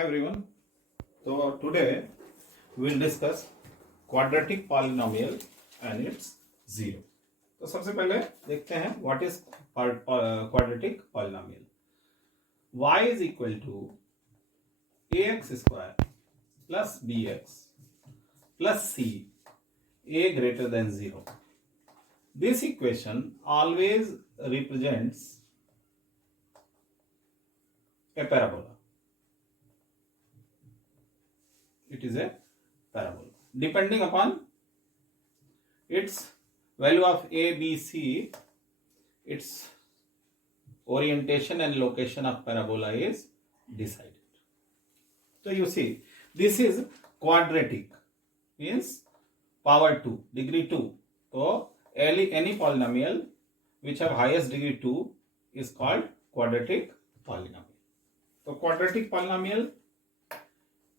Hi everyone. So today we will discuss quadratic polynomial and its zero. तो सबसे पहले देखते हैं what is quadratic polynomial. Y is equal to ax square plus bx plus c a greater than 0. This equation always represents a parabola. It is a parabola. Depending upon its value of a, b, c, its orientation and location of parabola is decided. So you see, this is quadratic, means power 2, degree 2. So any polynomial which have highest degree 2 is called quadratic polynomial. So quadratic polynomial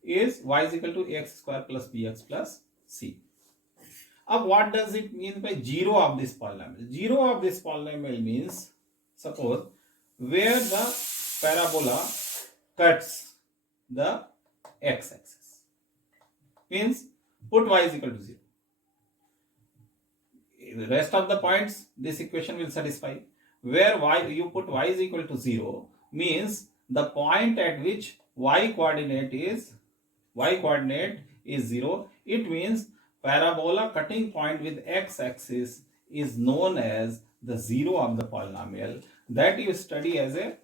is y is equal to ax square plus bx plus c. Now what does it mean by zero of this polynomial? Zero of this polynomial means, suppose where the parabola cuts the x-axis, means put y is equal to 0. The rest of the points this equation will satisfy. Where you put y is equal to 0 means the point at which y coordinate is 0. It means parabola cutting point with x-axis is known as the zero of the polynomial, that you study as a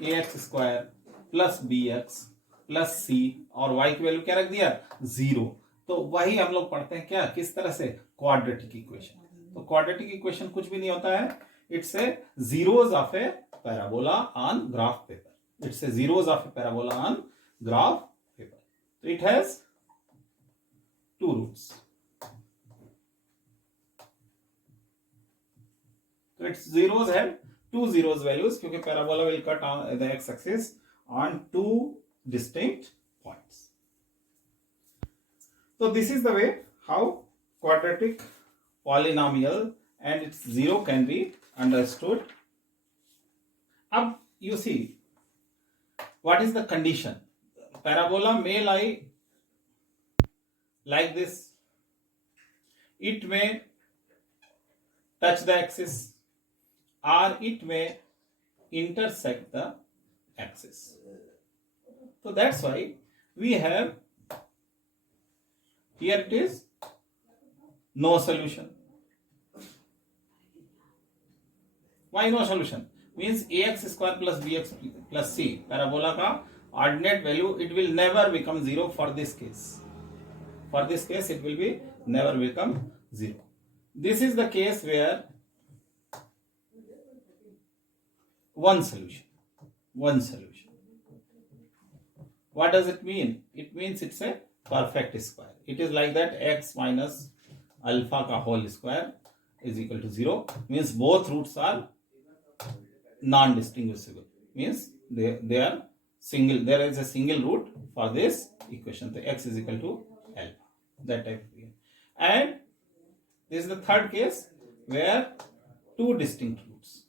ax square plus bx plus c और y की value क्या रख दिया 0. तो वही हम लोग पढ़ते हैं क्या, किस तरह से, क्वाड्रेटिक इक्वेशन. तो क्वाड्रेटिक इक्वेशन कुछ भी नहीं होता है, it's a zeros of a parabola on graph paper. It's a zeros of a parabola on graph paper. So it has two roots. So its zeros have two zeros values क्योंकि parabola will cut on the x-axis on two distinct points. So this is the way how quadratic polynomial and its zero can be understood. Now you see, what is the condition? Parabola may lie like this. It may touch the axis or it may intersect the axis. So that's why we have here it is no solution. Why no solution? Means ax square plus bx plus c parabola का ordinate value, it will never become 0 for this case. For this case it will be never become 0. This is the case where one solution. What does it mean? It means it's a perfect square. It is like that x minus alpha ka whole square is equal to 0. Means both roots are non-distinguishable. Means they are single. There is a single root for this equation. So x is equal to alpha. That type of thing. And this is the third case where two distinct roots.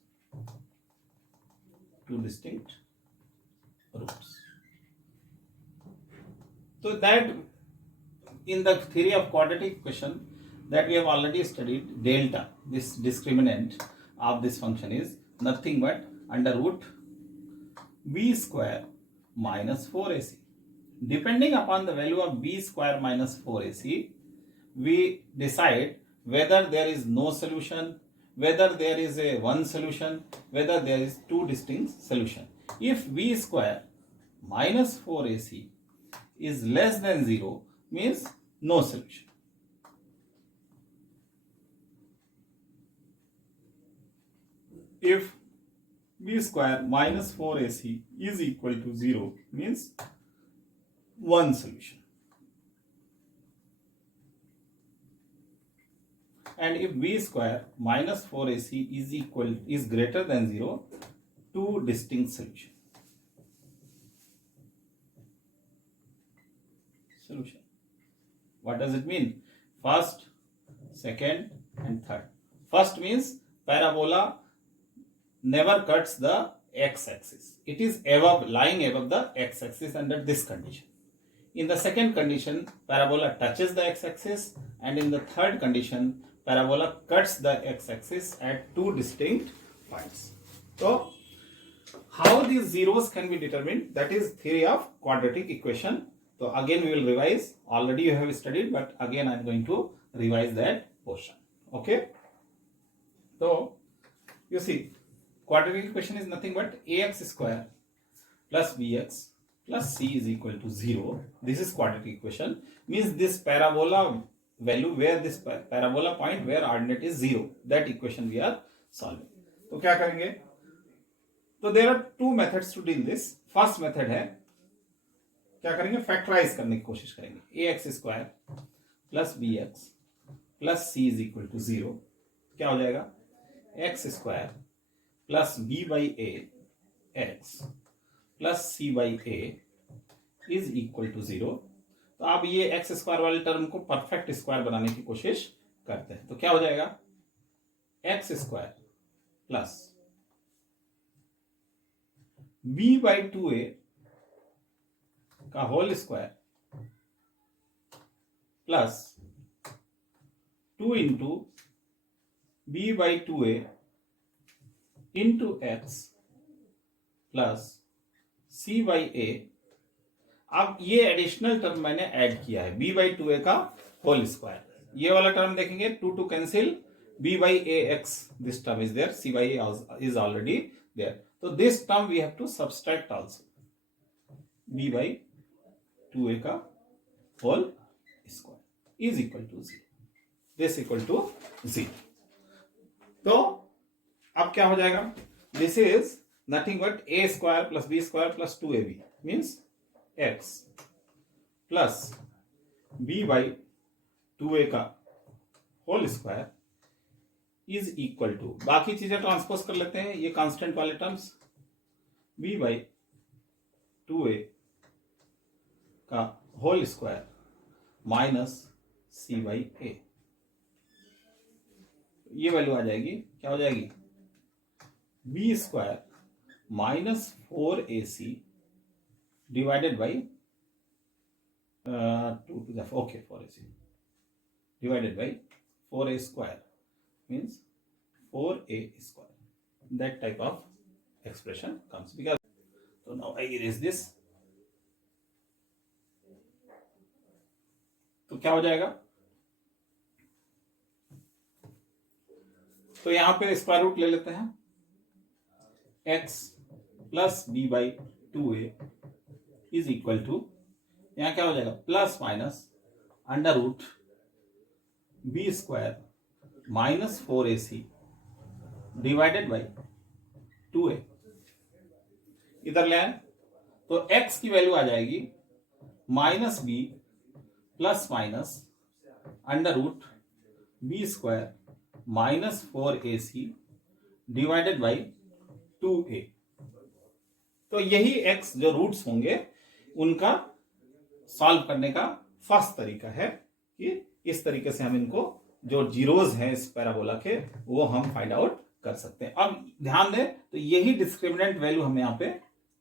So that in the theory of quadratic equation that we have already studied, delta, this discriminant of this function is nothing but under root b square minus 4ac. Depending upon the value of b square minus 4ac, we decide whether there is no solution, whether there is a one solution, whether there is two distinct solution. If b square minus 4ac is less than 0, means no solution. If b square minus 4ac is equal to 0, means one solution. And if b square minus 4ac is greater than 0, two distinct solution. What does it mean? First, second and third. First means parabola never cuts the x-axis. It is above, lying above the x-axis under this condition. In the second condition, parabola touches the x-axis, and in the third condition, parabola cuts the x-axis at two distinct points. So, how these zeros can be determined? That is theory of quadratic equation. So again we will revise. Already you have studied, but again I am going to revise that portion. Okay. So you see, quadratic equation is nothing but ax square plus bx plus c is equal to 0. This is quadratic equation. Means this parabola value where this parabola point where ordinate is 0. That equation we are solving. तो क्या करेंगे? तो there are two methods to deal this. First method है, क्या करेंगे? Factorise करने की कोशिश करेंगे. A x square plus B x plus c is equal to 0. क्या हो जाएगा? X square plus B by a x plus c by a is equal to 0. तो अब ये एक्स स्क्वायर वाले टर्म को परफेक्ट स्क्वायर बनाने की कोशिश करते हैं. तो क्या हो जाएगा? X square plus b by 2a का whole square plus 2 into b by 2a into x plus c by a. अब ये एडिशनल टर्म मैंने ऐड किया है, b बाई 2a का होल स्क्वायर. ये वाला टर्म देखेंगे, 2 to cancel, b by ax, this term is there, c by a is already there. So this term we have to subtract also. b by 2a का whole square is equal to 0. This equal to 0. तो अब क्या हो जाएगा? This is nothing but a square plus b square plus 2ab means x plus b by 2a का whole square is equal to, बाकी चीजें transpose कर लेते हैं, ये कांस्टेंट वाले टर्म्स, b बाई 2a का whole square minus c by a. ये वैल्यू आ जाएगी, क्या हो जाएगी? b square minus 4ac divided by 4ac divided by 4a square means 4a square. That type of expression comes. Because so now I erase this. तो क्या हो जाएगा? तो यहां पे स्क्वायर रूट ले लेते हैं. x plus B by 2a is equal to, यहां क्या हो जाएगा? Plus minus under root B square minus 4ac divided by 2a. इधर ले आए तो x की वैल्यू आ जाएगी minus B plus minus under root B square minus 4ac divided by 2a. तो यही x जो रूट्स होंगे उनका सॉल्व करने का फर्स्ट तरीका है कि इस तरीके से हम इनको जो जीरोज हैं इस पैराबोला के वो हम फाइंड आउट कर सकते हैं. अब ध्यान दें तो यही डिस्क्रिमिनेंट वैल्यू हम यहाँ पे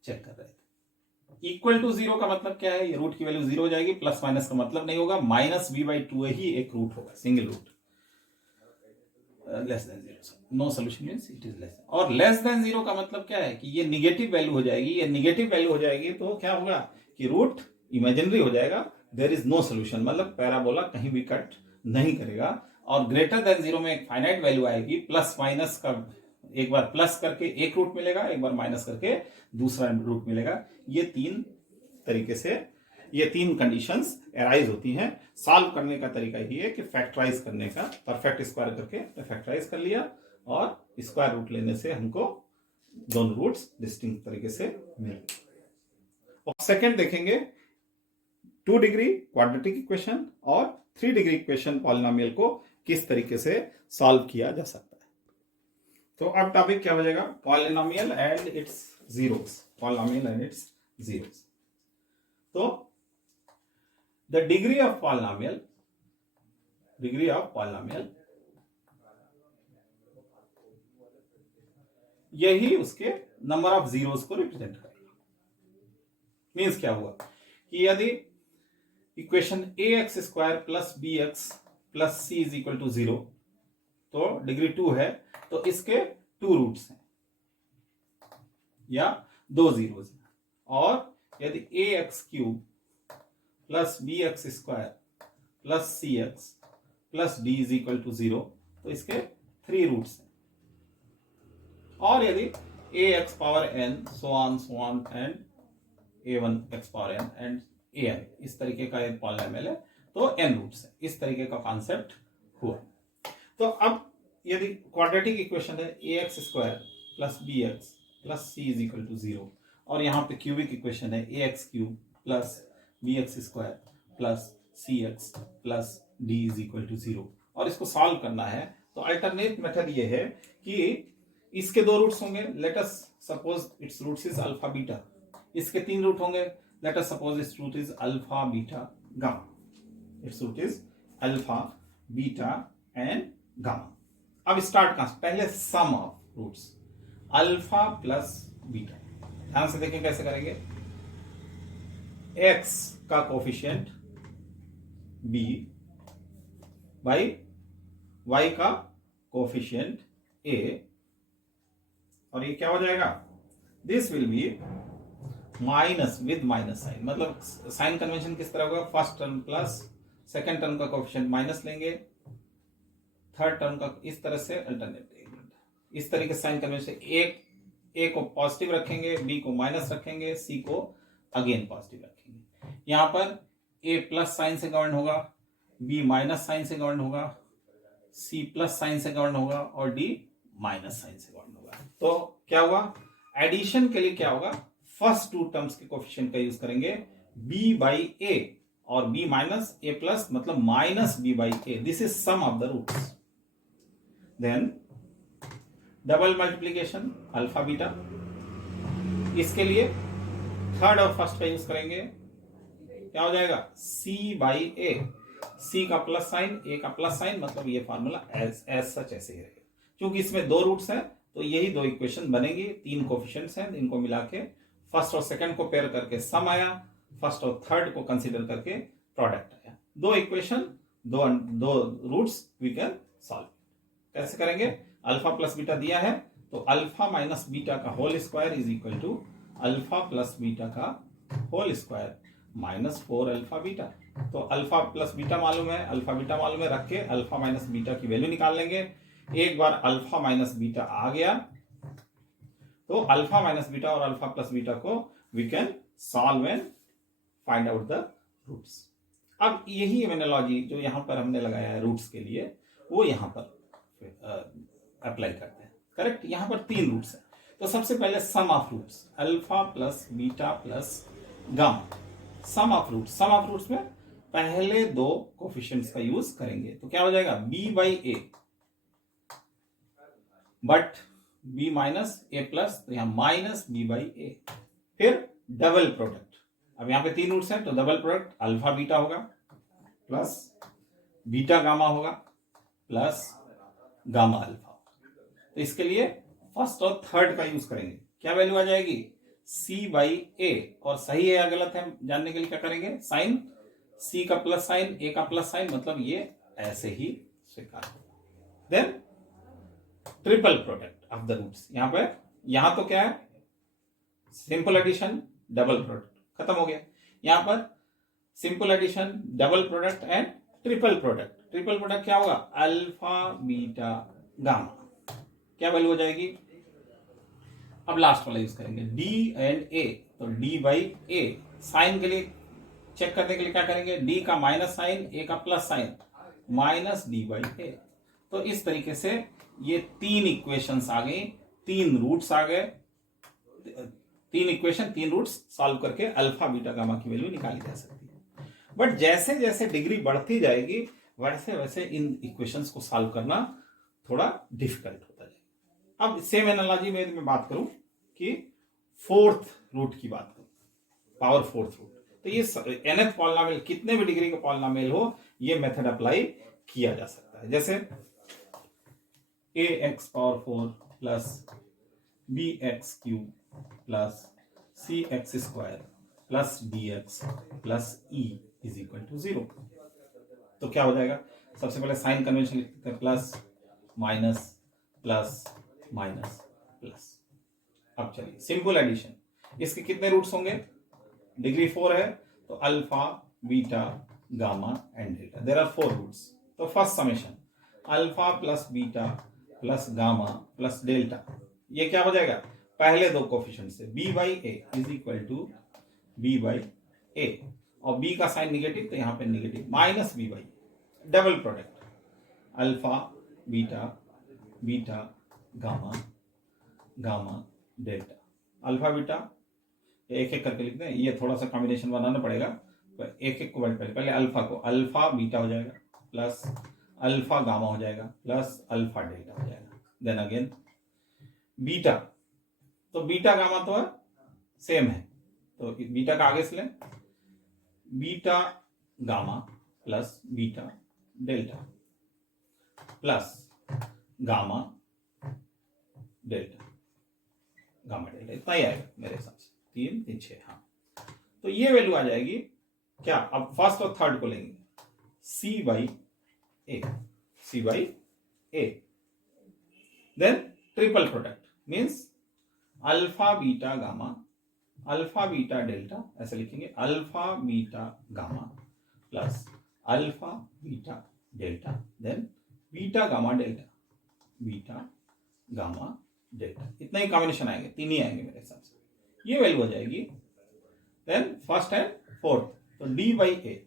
चेक कर रहे थे. इक्वल टू 0 का मतलब क्या है? ये रूट की वैल्यू 0 हो जाएगी, प्लस माइनस का मतलब नहीं होगा, माइनस b बाई 2 ही एक रूट होगा, single root. Less than 0, no solution means it is less. और लेस देन 0 का मतलब क्या है? कि ये निगेटिव वैल्यू हो जाएगी. ये निगेटिव वैल्यू हो जाएगी तो क्या होगा कि रूट इमेजिनरी हो जाएगा, देयर इज नो सोल्यूशन, मतलब पैराबोला कहीं भी कट नहीं करेगा. और ग्रेटर देन 0 में एक फाइनाइट वैल्यू आएगी, प्लस माइनस का एक बार प्लस करके एक रूट मिलेगा, एक बार माइनस करके दूसरा रूट मिलेगा. ये तीन तरीके से ये तीन कंडीशंस अराइज होती हैं. सॉल्व करने का तरीका ही है कि फैक्टराइज करने का, परफेक्ट स्क्वायर करके फैक्टराइज कर लिया और स्क्वायर रूट लेने से हमको दोनों रूट्स डिस्टिंक्ट तरीके से मिल गए. और सेकंड देखेंगे 2 डिग्री क्वाड्रेटिक इक्वेशन और 3 डिग्री इक्वेशन पॉलिनोमियल को किस तरीके से सॉल्व किया जा सकता है. तो अब टॉपिक क्या हो जाएगा? Polynomial and its zeros. Polynomial and its zeros. तो द डिग्री ऑफ पॉलिनोमियल यही उसके नंबर ऑफ जीरोस को रिप्रेजेंट करेगा। मीन्स क्या हुआ कि यदि equation ax square plus bx plus c is equal to 0, तो डिग्री 2 है, तो इसके 2 रूट्स हैं या 2 जीरोस हैं। और यदि ax cube plus bx square plus cx plus d is equal to 0, तो इसके 3 रूट्स हैं। और यदि ax power n so on and a1 x power n and an इस तरीके का एक पॉलिनोमियल है, तो n रूट्स है। इस तरीके का कॉन्सेप्ट हुआ। तो अब यदि क्वाड्रेटिक इक्वेशन है ax square plus bx plus c is equal to 0, और यहाँ पे क्यूबिक इक्वेशन है ax cube plus bx square plus cx plus d is equal to 0, और इसको सॉल्व करना है, तो अल्टरनेट मेथड ये है कि इसके 2 रूट्स होंगे, let us suppose its roots is alpha beta. इसके 3 रूट होंगे, let us suppose its root is alpha beta gamma. Its root is alpha beta and gamma. अब स्टार्ट कहां से? पहले sum of roots alpha plus beta. ध्यान से देखें कैसे करेंगे। x का कोफिशिएंट b बाई y का कोफिशिएंट a, और ये क्या हो जाएगा? This will be minus with minus sign. मतलब साइन कन्वेंशन किस तरह होगा? First term plus second term का कोफिशिएंट माइनस लेंगे, थर्ड टर्म का इस तरह से अल्टरनेट, इस तरीके से साइन कन्वेंशन। ए को पॉजिटिव रखेंगे, बी को माइनस रखेंगे, सी को अगेन पॉजिटिव रखेंगे। यहां पर ए प्लस साइन से गवर्न होगा, बी माइनस साइन से गवर्न होगा, सी प्लस साइन से गवर्न होगा, और डी माइनस साइन से गवर्न होगा। तो क्या हुआ? एडिशन के लिए क्या होगा? फर्स्ट 2 टर्म्स के कोफिशिएंट का यूज करेंगे, b बाई ए, और b माइनस ए प्लस, मतलब minus b by A. This is sum of the roots. Then double multiplication alpha beta, इसके लिए थर्ड और फर्स्ट का यूज करेंगे, क्या हो जाएगा? c by A. c का प्लस साइन, a का प्लस साइन, मतलब ये फॉर्मूला एज सच ऐसे ही रहेगा। क्योंकि इसमें 2 रूट्स हैं, तो यही 2 इक्वेशन बनेगी। 3 कोफिशिएंट्स हैं, इनको मिला के फर्स्ट और सेकंड को पेयर करके सम आया, फर्स्ट और थर्ड को कंसीडर करके प्रोडक्ट आया। 2 equation, 2 roots we can solve. कैसे करेंगे? अल्फा प्लस बीटा दिया है, तो अल्फा माइनस बीटा का whole square is equal to alpha plus beta का whole square minus 4 alpha beta. तो अल्फा प्लस बीटा मालूम है, अल्फा बीटा मालूम है, रख के अल्फा माइनस बीटा की वैल्यू निकाल लेंगे। एक बार अल्फा माइनस बीटा आ गया, तो अल्फा माइनस बीटा और अल्फा प्लस बीटा को we can solve and find out the roots. अब यही एनालॉजी जो यहां पर हमने लगाया है रूट्स के लिए, वो यहां पर अप्लाई करते हैं। करेक्ट? यहां पर 3 रूट्स हैं, तो सबसे पहले sum of roots alpha plus beta plus gamma. Sum of roots में पहले 2 कोफिशिएंट्स का यूज करेंगे, तो क्या हो जाएगा? b by A, but b minus A plus, तो यहां माइनस b बाई ए। फिर डबल प्रोडक्ट, अब यहां पे 3 रूट्स हैं, तो डबल प्रोडक्ट अल्फा बीटा होगा प्लस बीटा गामा होगा प्लस गामा अल्फा। तो इसके लिए फर्स्ट और थर्ड का यूज करेंगे। क्या वैल्यू आ जाएगी? c बाई ए, और सही है या गलत है जानने के लिए क्या करेंगे? साइन, c का प्लस साइन, a का प्लस साइन, मतलब ये ऐसे ही स्वीकार होगा। Then triple product of the roots. यहां तो क्या है? सिंपल एडिशन, डबल प्रोडक्ट, खत्म हो गया। यहां पर simple addition, double product and triple product. Triple product क्या होगा? Alpha beta gamma. क्या वैल्यू हो जाएगी? अब लास्ट वाला यूज करेंगे, d एंड a, तो d बाई ए। साइन के लिए चेक करने के लिए क्या करेंगे? d का माइनस साइन, a का plus sign, minus d by a. तो इस तरीके से ये 3 इक्वेशंस आ गई, 3 रूट्स आ गए। 3 इक्वेशन, 3 रूट्स सॉल्व करके अल्फा बीटा गामा की वैल्यू निकाली जा सकती है। बट जैसे जैसे डिग्री बढ़ती जाएगी, वैसे वैसे इन इक्वेशंस को सॉल्व करना थोड़ा डिफिकल्ट होता जाएगा। अब सेम एनालॉजी में मैं बात करूं कि 4th रूट की बात करूं, पावर 4th रूट, तो ये nth पॉलिनोमियल, कितने भी डिग्री का पॉलिनोमियल हो, ये मेथड अप्लाई किया जा सकता है। जैसे ax power 4 plus B x cube plus C x square plus D x plus E is equal to 0। तो क्या हो जाएगा, सबसे पहले साइन कन्वेंशन लिखते हैं, plus minus plus minus plus. अब चलिए सिंपल एडिशन, इसके कितने रूट्स होंगे, डिग्री 4 है तो alpha beta gamma and delta, there are 4 roots. तो first summation alpha plus beta plus gamma plus delta, ये क्या हो जाएगा, पहले दो कोफिशिएंट से b by a is equal to b by ए, और b का साइन निगेटिव तो यहां पे negative, minus b by, double product alpha beta beta gamma gamma delta, alpha beta एक एक करके लिखते हैं, ये थोड़ा सा कॉम्बिनेशन बनाना पड़ेगा, एक एक को पहले अल्फा को, अल्फा बीटा हो जाएगा प्लस अल्फा गामा हो जाएगा प्लस अल्फा डेल्टा हो जाएगा, देन अगेन बीटा, तो बीटा गामा तो सेम है, तो बीटा का आगे से लें, beta gamma plus beta delta plus gamma delta, gamma delta इतना ही आएगा मेरे हिसाब से, 3 3 6, हाँ। तो ये वैल्यू आ जाएगी क्या, अब फर्स्ट और थर्ड को लेंगे, c by a, c by a, then triple product means alpha beta gamma alpha beta delta, ऐसे लिखेंगे alpha beta gamma plus alpha beta delta, then beta gamma delta, beta gamma delta, इतना ही combination आएंगे, 3 ही आएंगे मेरे हिसाब से, ये वैल्यू हो जाएगी। देन फर्स्ट एंड फोर्थ, तो डी बाई ए,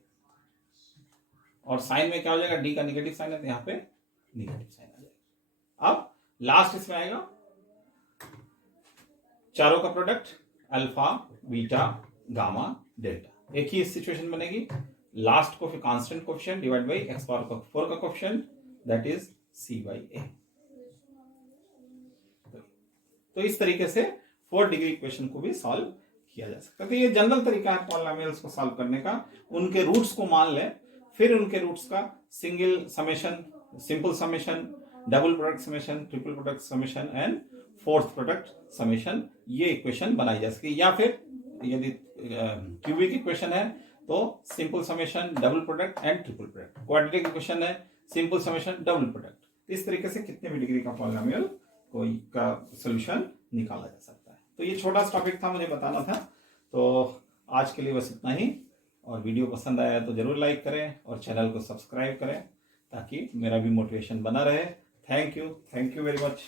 और साइन में क्या हो जाएगा, डी का निगेटिव साइन है तो यहां पे निगेटिव साइन आ जाएगा। अब लास्ट इसमें आएगा चारों का product alpha beta gamma delta, एक ही सिचुएशन बनेगी, लास्ट को फिर constant coefficient divide by x power 4 का coefficient, that is c by a. तो इस तरीके से 4 डिग्री इक्वेशन को भी सॉल्व किया जा सकता है। तो ये जनरल तरीका है पॉलिनोमियल्स को सॉल्व करने का, उनके रूट्स को मान लें, फिर उनके रूट्स का single summation, simple summation, double product summation, triple product summation and fourth product summation, ये इक्वेशन बनाई जा सकती है। या फिर यदि क्यूबिक इक्वेशन है तो simple summation, double product and triple product, quadratic equation है सिंपल समेशन, डबल प्रोडक्ट। इस तरीके से कितने भी डिग्री का पॉलिनोमियल कोई का सॉल्यूशन निकाला जा सकता है। तो ये छोटा सा टॉपिक था, मुझे बताना था, तो आज के लिए बस इतना ही, और वीडियो पसंद आया तो जरूर लाइक करें और चैनल को सब्सक्राइब करें ताकि मेरा भी मोटिवेशन बना रहे। Thank you very much.